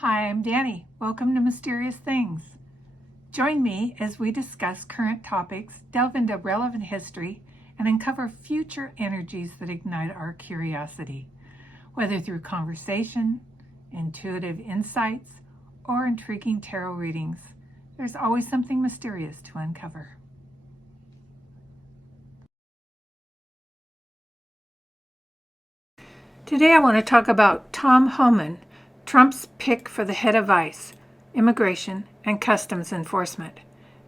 Hi, I'm Danny. Welcome to Mysterious Things. Join me as we discuss current topics, delve into relevant history, and uncover future energies that ignite our curiosity. Whether through conversation, intuitive insights, or intriguing tarot readings, there's always something mysterious to uncover. Today I want to talk about Tom Homan, Trump's pick for the head of ICE, Immigration and Customs Enforcement,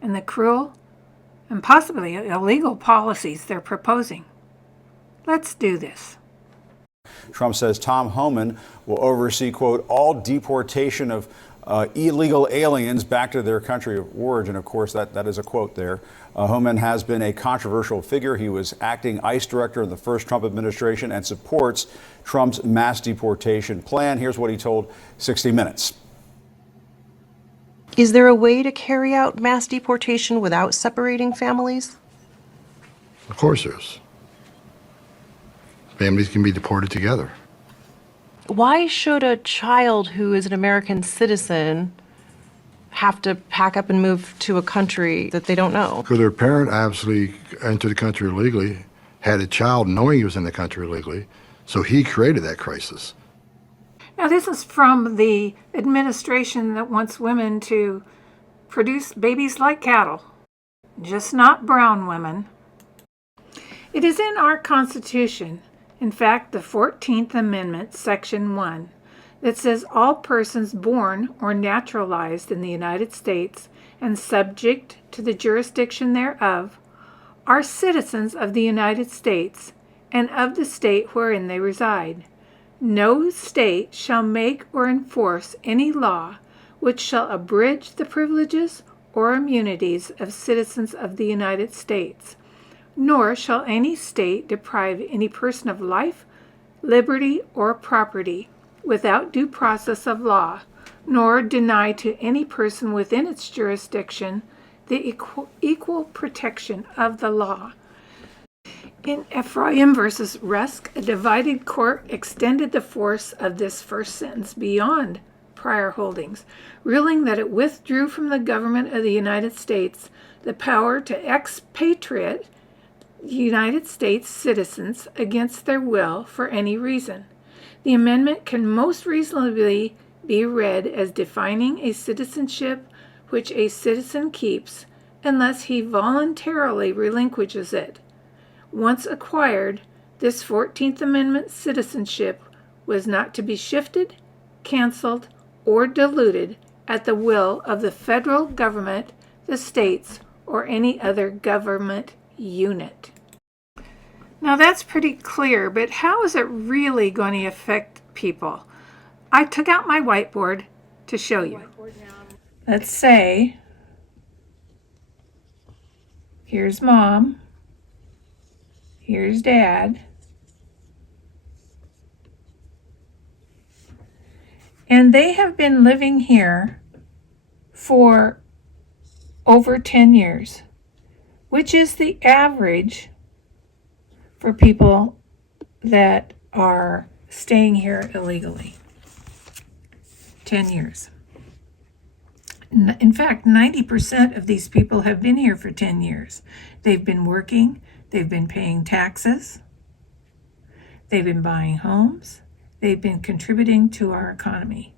and the cruel and possibly illegal policies they're proposing. Let's do this. Trump says Tom Homan will oversee, quote, all deportation of illegal aliens back to their country of origin. Of course, that is a quote there. Homan has been a controversial figure. He was acting ICE director in the first Trump administration and supports Trump's mass deportation plan. Here's what he told 60 Minutes. Is there a way to carry out mass deportation without separating families? Of course there is. Families can be deported together. Why should a child who is an American citizen have to pack up and move to a country that they don't know? Because their parent obviously entered the country illegally, had a child knowing he was in the country illegally, so he created that crisis. Now, this is from the administration that wants women to produce babies like cattle, just not brown women. It is in our Constitution, in fact, the 14th Amendment, Section 1, that says all persons born or naturalized in the United States and subject to the jurisdiction thereof are citizens of the United States and of the state wherein they reside. No state shall make or enforce any law which shall abridge the privileges or immunities of citizens of the United States, nor shall any state deprive any person of life, liberty, or property without due process of law, nor deny to any person within its jurisdiction the equal protection of the law. In Ephraim versus Rusk, a divided court extended the force of this first sentence beyond prior holdings, ruling that it withdrew from the government of the United States the power to expatriate United States citizens against their will for any reason. The amendment can most reasonably be read as defining a citizenship which a citizen keeps unless he voluntarily relinquishes it. Once acquired, this 14th Amendment citizenship was not to be shifted, canceled, or diluted at the will of the federal government, the states, or any other government unit. Now that's pretty clear, but how is it really going to affect people? I took out my whiteboard to show you. Let's say, here's Mom, here's Dad, and they have been living here for over 10 years. Which is the average for people that are staying here illegally. 10 years. In fact, 90% of these people have been here for 10 years. They've been working, they've been paying taxes, they've been buying homes, they've been contributing to our economy.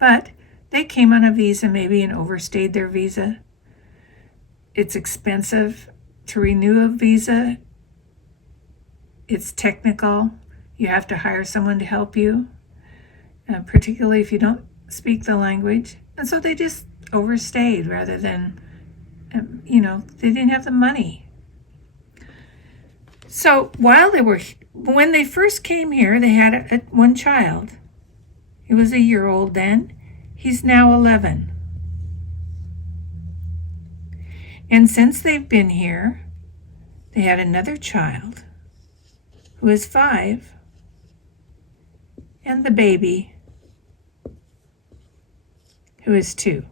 But they came on a visa maybe and overstayed their visa. It's expensive to renew a visa. It's technical. You have to hire someone to help you, particularly if you don't speak the language. And so they just overstayed rather than, they didn't have the money. So when they first came here, they had one child. He was a year old then. He's now 11. And since they've been here, they had another child who is 5, and the baby who is 2.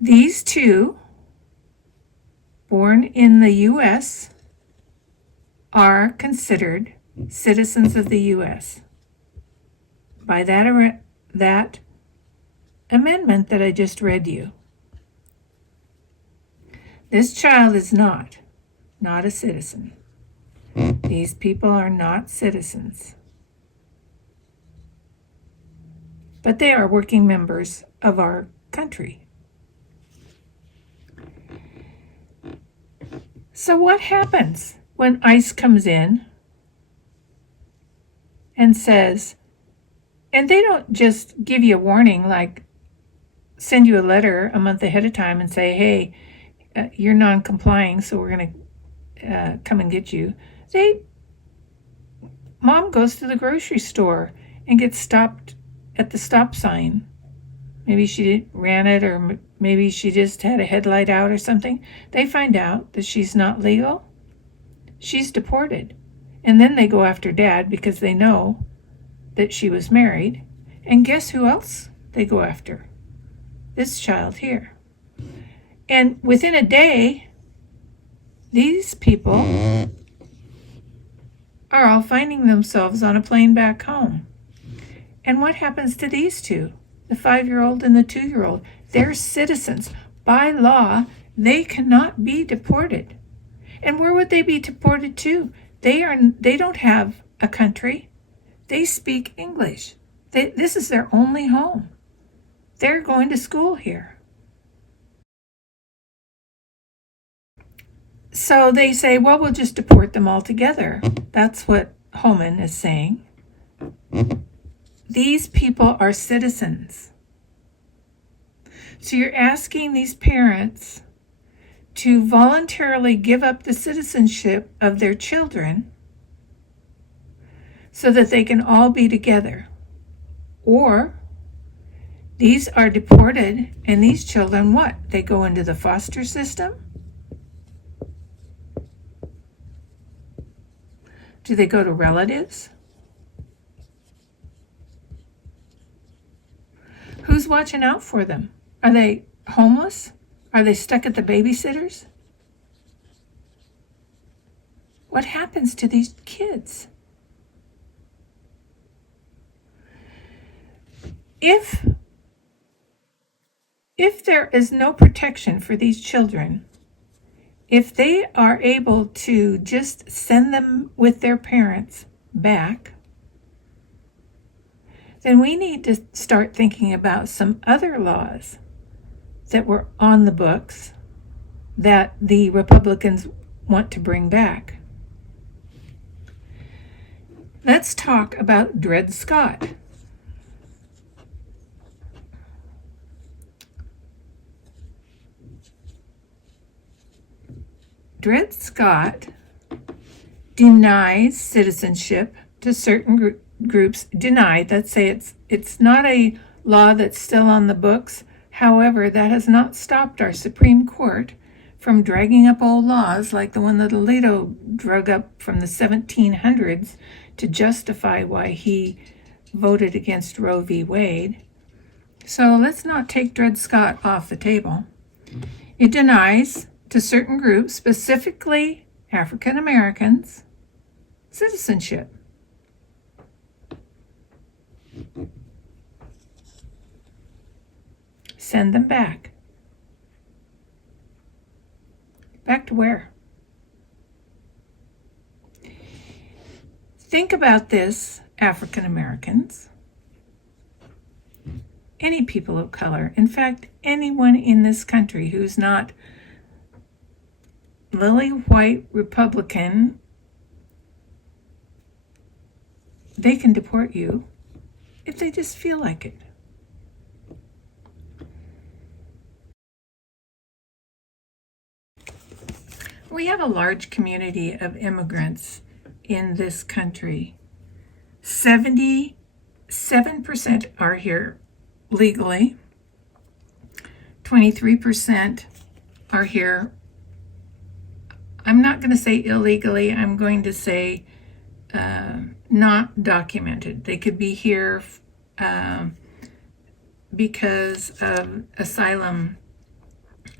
These two, born in the U.S., are considered citizens of the U.S. by that amendment that I just read you. This child is not a citizen. These people are not citizens. But they are working members of our country. So what happens when ICE comes in and says, and they don't just give you a warning, like send you a letter a month ahead of time and say, hey, you're non-complying, so we're going to come and get you. Mom goes to the grocery store and gets stopped at the stop sign. Maybe she ran it, or maybe she just had a headlight out or something. They find out that she's not legal. She's deported. And then they go after Dad because they know that she was married. And guess who else they go after? This child here. And within a day, these people are all finding themselves on a plane back home. And what happens to these two? The 5-year-old and the 2-year-old? They're citizens. By law, they cannot be deported. And where would they be deported to? They don't have a country. They speak English. This is their only home. They're going to school here. So they say, well, we'll just deport them all together. That's what Homan is saying. These people are citizens. So you're asking these parents to voluntarily give up the citizenship of their children so that they can all be together. Or these are deported, and these children, what? They go into the foster system? Do they go to relatives? Who's watching out for them? Are they homeless? Are they stuck at the babysitters? What happens to these kids? If there is no protection for these children, if they are able to just send them with their parents back, then we need to start thinking about some other laws that were on the books that the Republicans want to bring back. Let's talk about Dred Scott. Dred Scott denies citizenship to certain groups. Denied, let's say it's not a law that's still on the books. However, that has not stopped our Supreme Court from dragging up old laws like the one that Alito drug up from the 1700s to justify why he voted against Roe v. Wade. So let's not take Dred Scott off the table. It denies to certain groups, specifically African Americans, citizenship. Send them back. Back to where? Think about this, African Americans. Any people of color. In fact, anyone in this country who's not lily white Republican, they can deport you if they just feel like it. We have a large community of immigrants in this country. 77% are here legally. 23% are here, I'm not going to say illegally, I'm going to say not documented. They could be here because of asylum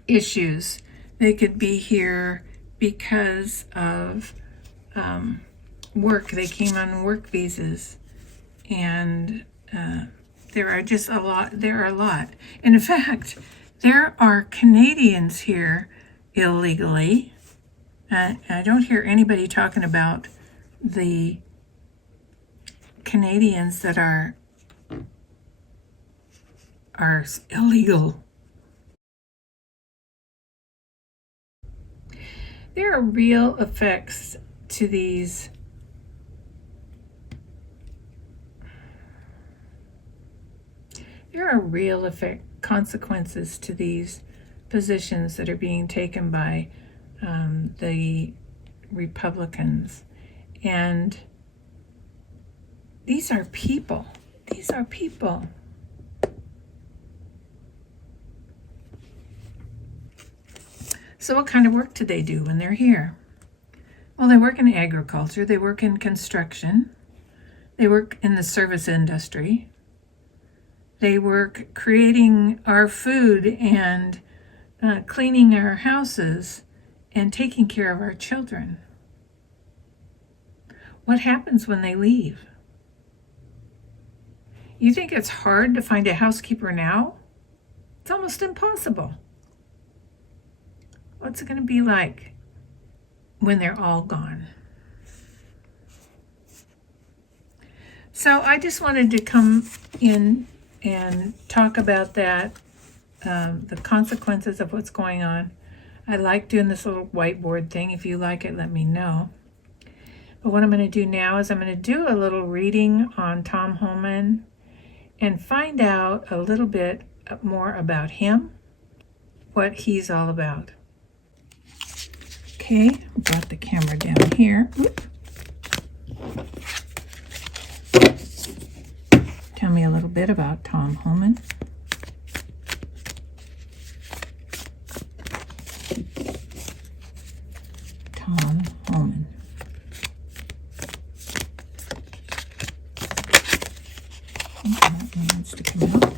issues. They could be here because of work. They came on work visas and there are just a lot. There are a lot. And in fact, there are Canadians here illegally. I don't hear anybody talking about the Canadians that are illegal. There are real effects to these consequences to these positions that are being taken by the Republicans. And these are people. These are people. So what kind of work do they do when they're here? Well, they work in agriculture, they work in construction, they work in the service industry, they work creating our food and cleaning our houses and taking care of our children. What happens when they leave? You think it's hard to find a housekeeper now? It's almost impossible. What's it going to be like when they're all gone? So I just wanted to come in and talk about that, the consequences of what's going on. I like doing this little whiteboard thing. If you like it, let me know. But what I'm going to do now is I'm going to do a little reading on Tom Homan and find out a little bit more about him, what he's all about. Okay, brought the camera down here. Whoop. Tell me a little bit about Tom Homan. Tom Homan. That one wants to come out.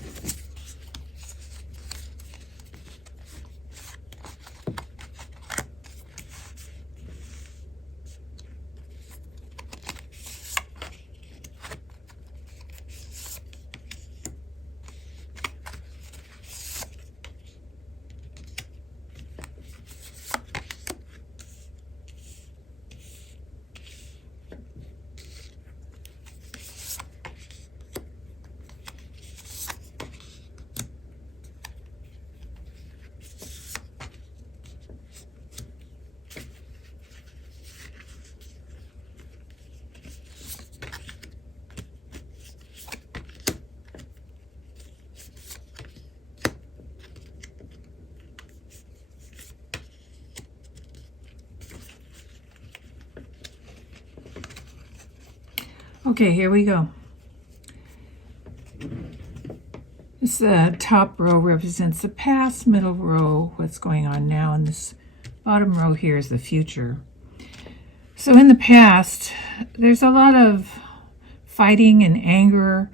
Okay, here we go. This top row represents the past, middle row, what's going on now, and this bottom row here is the future. So in the past, there's a lot of fighting and anger.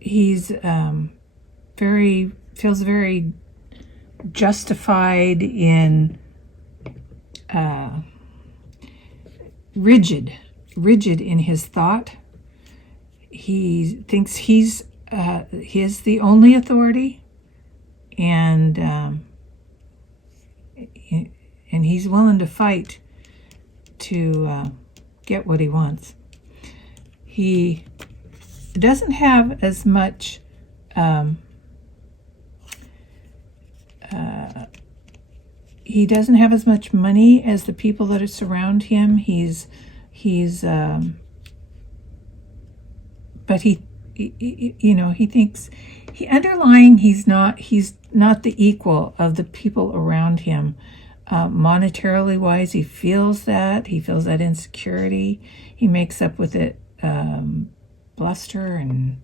He's feels very justified in rigid in his thought. He thinks he is the only authority, and he's willing to fight to get what he wants. He doesn't have as much money as the people that surround him. But he thinks he's not the equal of the people around him. Monetarily wise, he feels that insecurity. He makes up with it, bluster and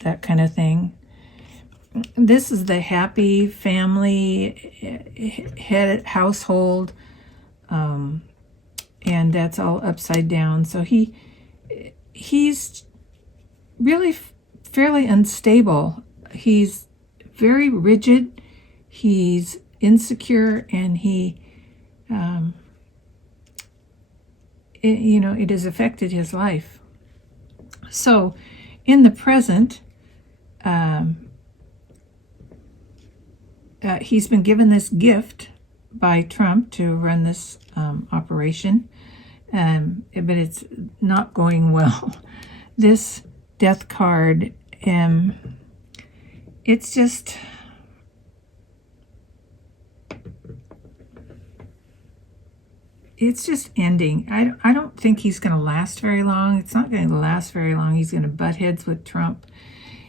that kind of thing. This is the happy family head household, and that's all upside down. So he's really fairly unstable. He's very rigid. He's insecure, and it has affected his life. So in the present, he's been given this gift by Trump to run this operation, but it's not going well. This death card, it's just, ending. I don't think he's going to last very long. It's not going to last very long. He's going to butt heads with Trump.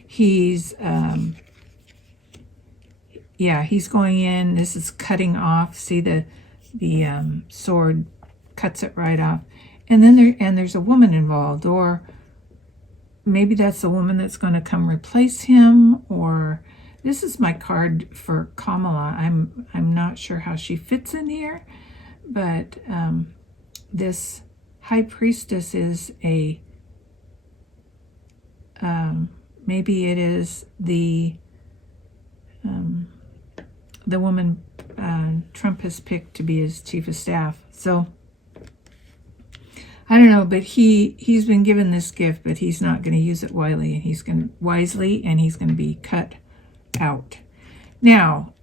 He's going in. This is cutting off. See, the sword cuts it right off. And then there's a woman involved, or maybe that's the woman that's going to come replace him. Or this is my card for Kamala. I'm not sure how she fits in here, but this high priestess is a maybe it is the woman Trump has picked to be his chief of staff. So I don't know, but he's been given this gift, but he's not going to use it wisely, and he's going to be cut out. Now,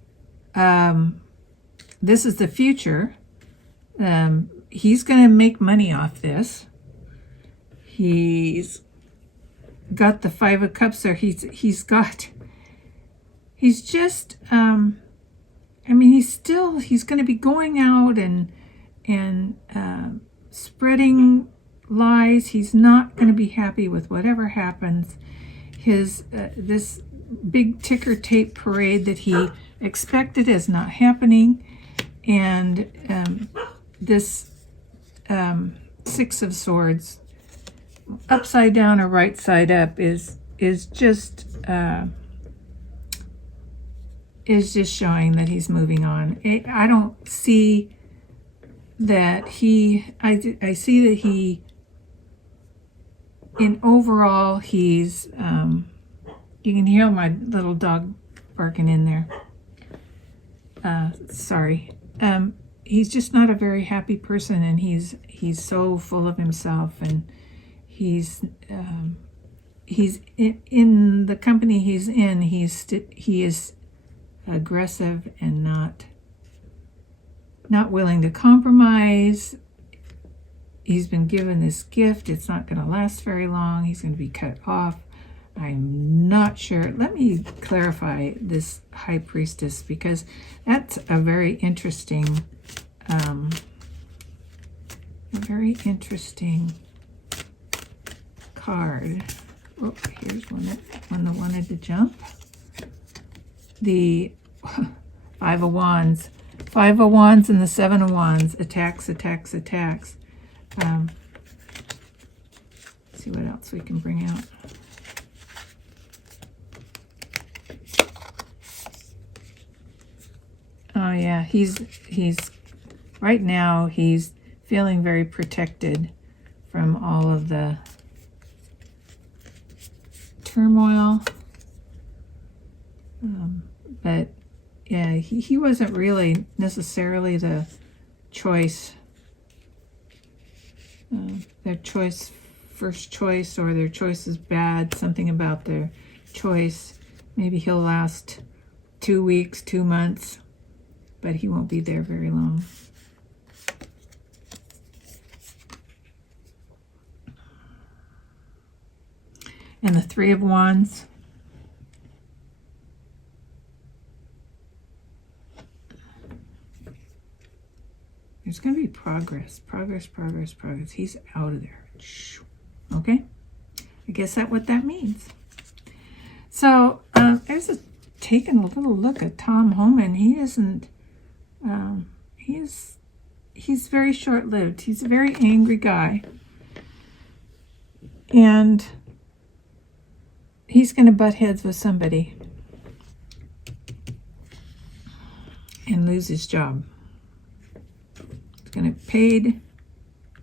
this is the future. He's going to make money off this. He's got the Five of Cups there. He's just, he's going to be going out and spreading lies. He's not going to be happy with whatever happens. His this big ticker tape parade that he expected is not happening, and this Six of Swords, upside down or right side up, is just showing that he's moving on. I don't see that I see that he, in overall, he's, you can hear my little dog barking in there. Sorry. He's just not a very happy person, and he's so full of himself, and he's in the company he's in, he is aggressive and not willing to compromise. He's been given this gift. It's not going to last very long. He's going to be cut off. I'm not sure. Let me clarify this high priestess, because that's a very interesting card. Oh, here's one that wanted to jump. The Five of Wands. Five of Wands and the Seven of Wands. Attacks. See what else we can bring out. Oh yeah, he's right now he's feeling very protected from all of the turmoil. But yeah, he wasn't really necessarily the choice, their first choice, or their choice is bad. Something about their choice. Maybe he'll last 2 weeks, 2 months, but he won't be there very long. And the Three of Wands. There's going to be progress. He's out of there. Okay? I guess that's what that means. So, I was taking a little look at Tom Homan. He isn't, he's very short-lived. He's a very angry guy. And he's going to butt heads with somebody and lose his job. Going to get paid.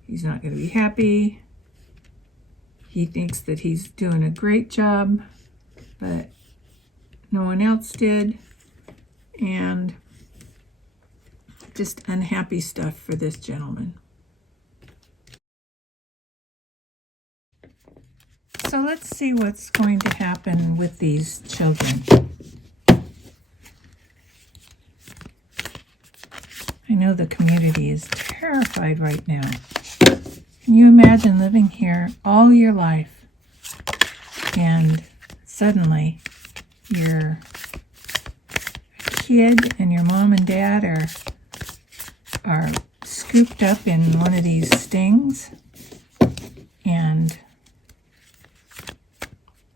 He's not going to be happy. He thinks that he's doing a great job, but no one else did. And just unhappy stuff for this gentleman. So let's see what's going to happen with these children. I know the community is terrified right now. Can you imagine living here all your life and suddenly your kid and your mom and dad are scooped up in one of these stings and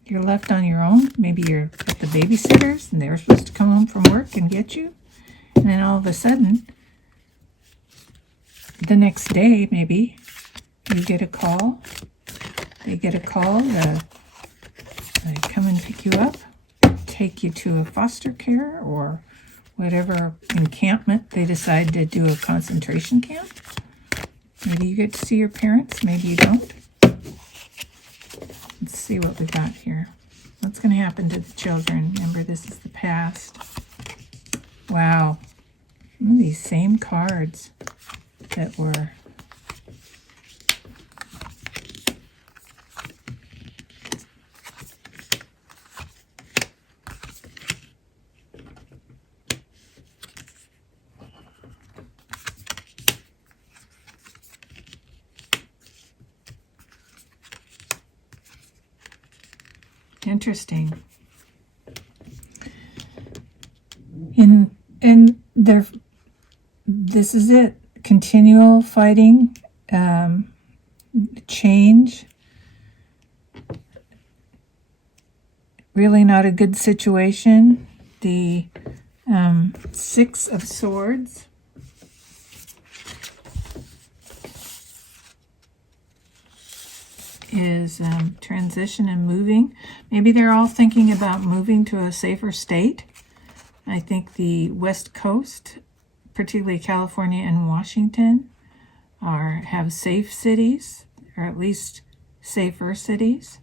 you're left on your own? Maybe you're at the babysitters and they were supposed to come home from work and get you, and then all of a sudden the next day maybe you get a call. They get a call. They come and pick you up, take you to a foster care or whatever encampment they decide to do a concentration camp. Maybe you get to see your parents. Maybe you don't. Let's see what we got here. What's going to happen to the children? Remember, this is the past. Wow. Some of these same cards that were interesting. And this is it. Continual fighting, change. Really not a good situation. The Six of Swords. Is transition and moving. Maybe they're all thinking about moving to a safer state. I think the West Coast, particularly California and Washington, have safe cities, or at least safer cities.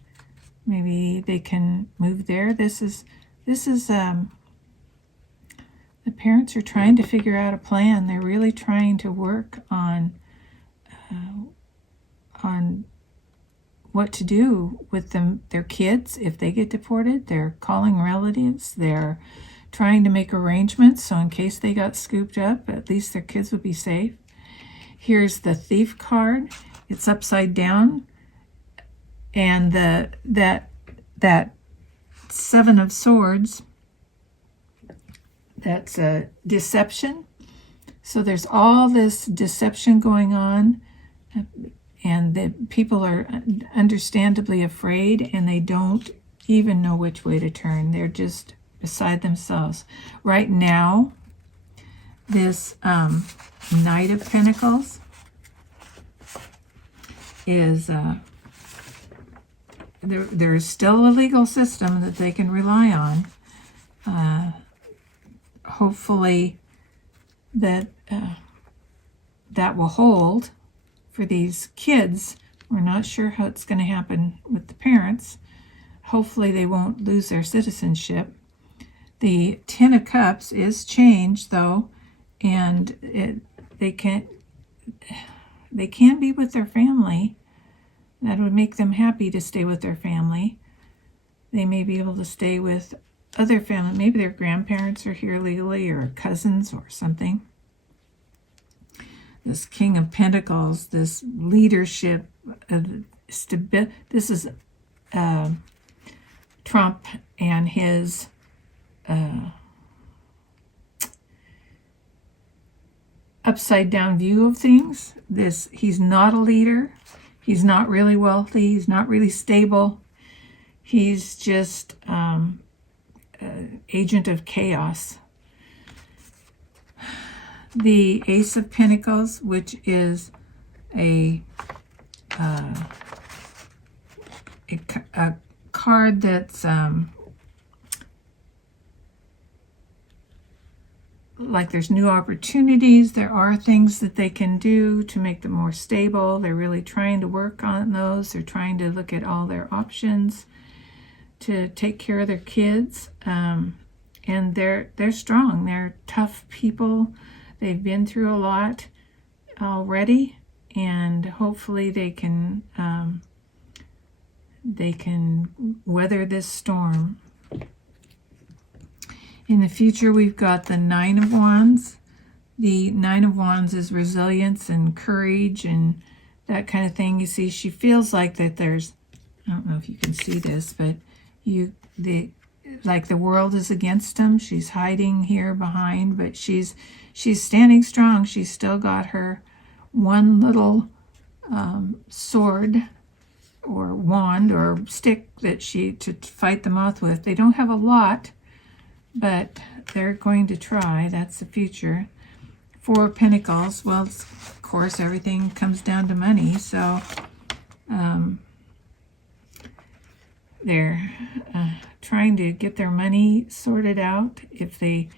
Maybe they can move there. This is the parents are trying to figure out a plan. They're really trying to work on what to do with their kids if they get deported. They're calling relatives. They're trying to make arrangements so in case they got scooped up, at least their kids would be safe. Here's the Thief card. It's upside down, and that Seven of Swords, that's a deception. So there's all this deception going on, and the people are understandably afraid, and they don't even know which way to turn. They're just beside themselves. Right now, this Knight of Pentacles is there's still a legal system that they can rely on. Hopefully that will hold for these kids. We're not sure how it's going to happen with the parents. Hopefully they won't lose their citizenship. The Ten of Cups is changed though, and they can be with their family. That would make them happy to stay with their family. They may be able to stay with other family. Maybe their grandparents are here legally, or cousins or something. This King of Pentacles, this leadership, this is Trump and his upside down view of things. He's not a leader. He's not really wealthy. He's not really stable. He's just agent of chaos. The Ace of Pentacles, which is a card that's like there's new opportunities. There are things that they can do to make them more stable. They're really trying to work on those. They're trying to look at all their options to take care of their kids. And they're strong. They're tough people. They've been through a lot already, and hopefully they can they can weather this storm. In the future, we've got the Nine of Wands. The Nine of Wands is resilience and courage and that kind of thing. You see, she feels like that there's, I don't know if you can see this, but like the world is against them. She's hiding here behind, but she's standing strong. She's still got her one little sword or wand or stick that to fight the moth with. They don't have a lot, but they're going to try. That's the future. Four of Pentacles. Well, of course, everything comes down to money. So they're trying to get their money sorted out. If they,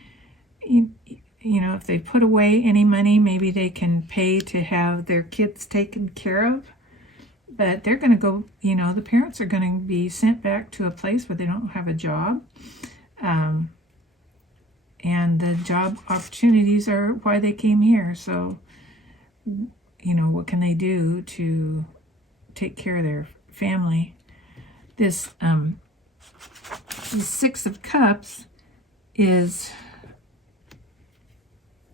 if they put away any money, maybe they can pay to have their kids taken care of. But they're going to go, the parents are going to be sent back to a place where they don't have a job. And the job opportunities are why they came here. So, what can they do to take care of their family? This the Six of Cups is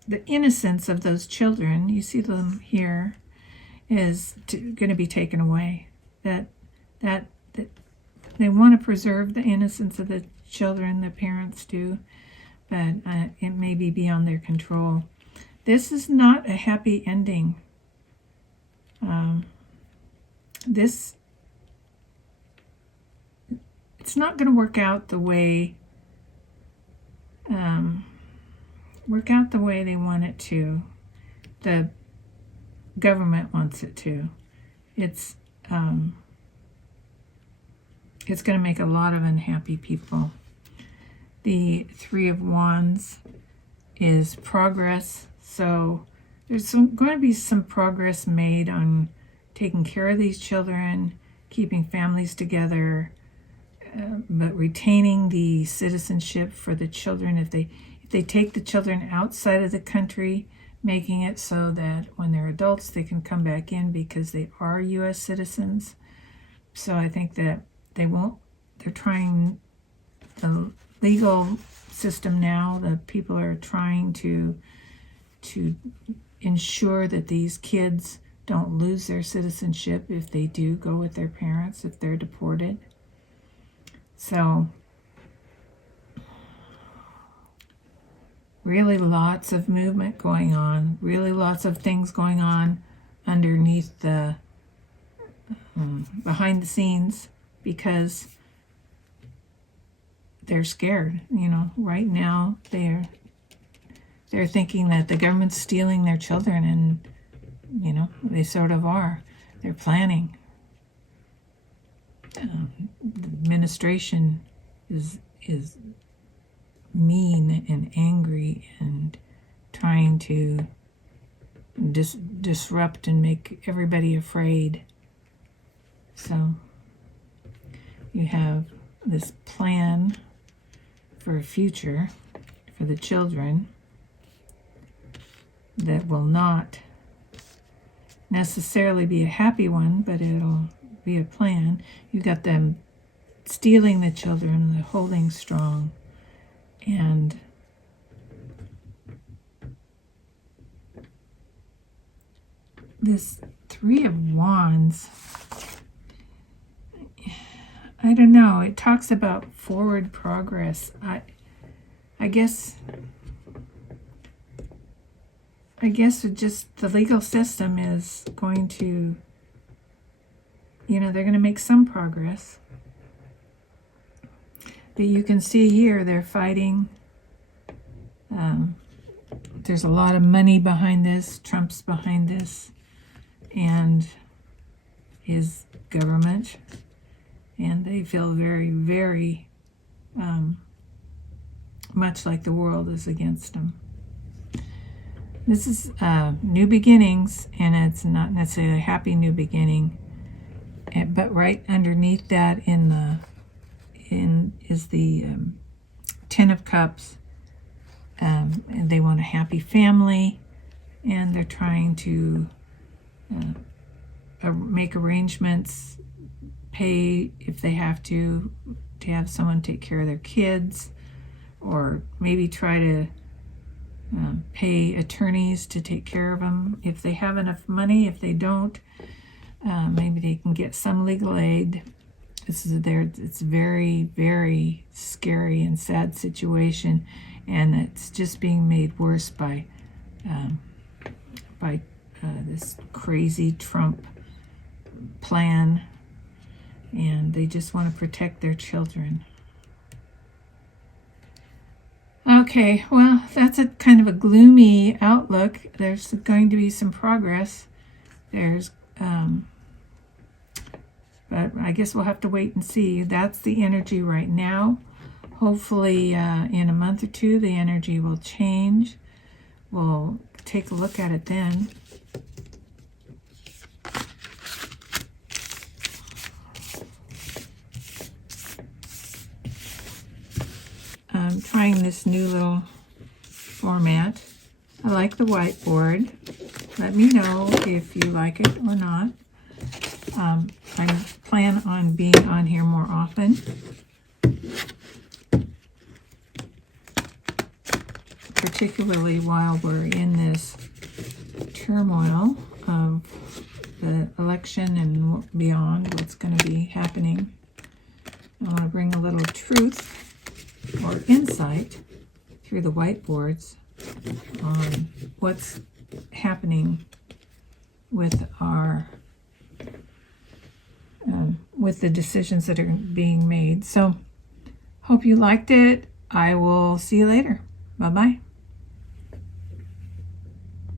the innocence of those children. You see them here is going to be taken away. That they want to preserve the innocence of the children, the parents do, but it may be beyond their control. This is not a happy ending. It's not going to work out the way they want it to. The government wants it to. It's going to make a lot of unhappy people. The Three of Wands is progress. So there's going to be some progress made on taking care of these children, keeping families together, but retaining the citizenship for the children. If they take the children outside of the country, making it so that when they're adults they can come back in because they are U.S. citizens. So I think that they're trying the legal system now. The people are trying to ensure that these kids don't lose their citizenship if they do go with their parents, if they're deported. So really lots of movement going on, really lots of things going on underneath the behind the scenes, because they're scared. Right now they're thinking that the government's stealing their children, and they sort of are. They're planning. The administration is mean and angry and trying to disrupt and make everybody afraid. So you have this plan for a future for the children that will not necessarily be a happy one, but it'll be a plan. You got them stealing the children, the holding strong, and this Three of Wands, I don't know, it talks about forward progress. I guess it just, the legal system is going to, they're going to make some progress. But you can see here they're fighting. There's a lot of money behind this. Trump's behind this, and his government. And they feel very, very much like the world is against them. This is new beginnings, and it's not necessarily a happy new beginning. But right underneath that is the Ten of Cups. And they want a happy family, and they're trying to make arrangements pay if they have to have someone take care of their kids, or maybe try to pay attorneys to take care of them if they have enough money. If they don't, maybe they can get some legal aid. It's a very, very scary and sad situation, and it's just being made worse by this crazy Trump plan, and they just want to protect their children. Okay, well, that's a kind of a gloomy outlook. There's going to be some progress. But I guess we'll have to wait and see. That's the energy right now. Hopefully in a month or two, the energy will change. We'll take a look at it then. I'm trying this new little format. I like the whiteboard. Let me know if you like it or not. I plan on being on here more often, particularly while we're in this turmoil of the election and beyond, what's going to be happening. I want to bring a little truth or insight through the whiteboards on what's happening with our with the decisions that are being made. So hope you liked it. I will see you later. Bye-bye.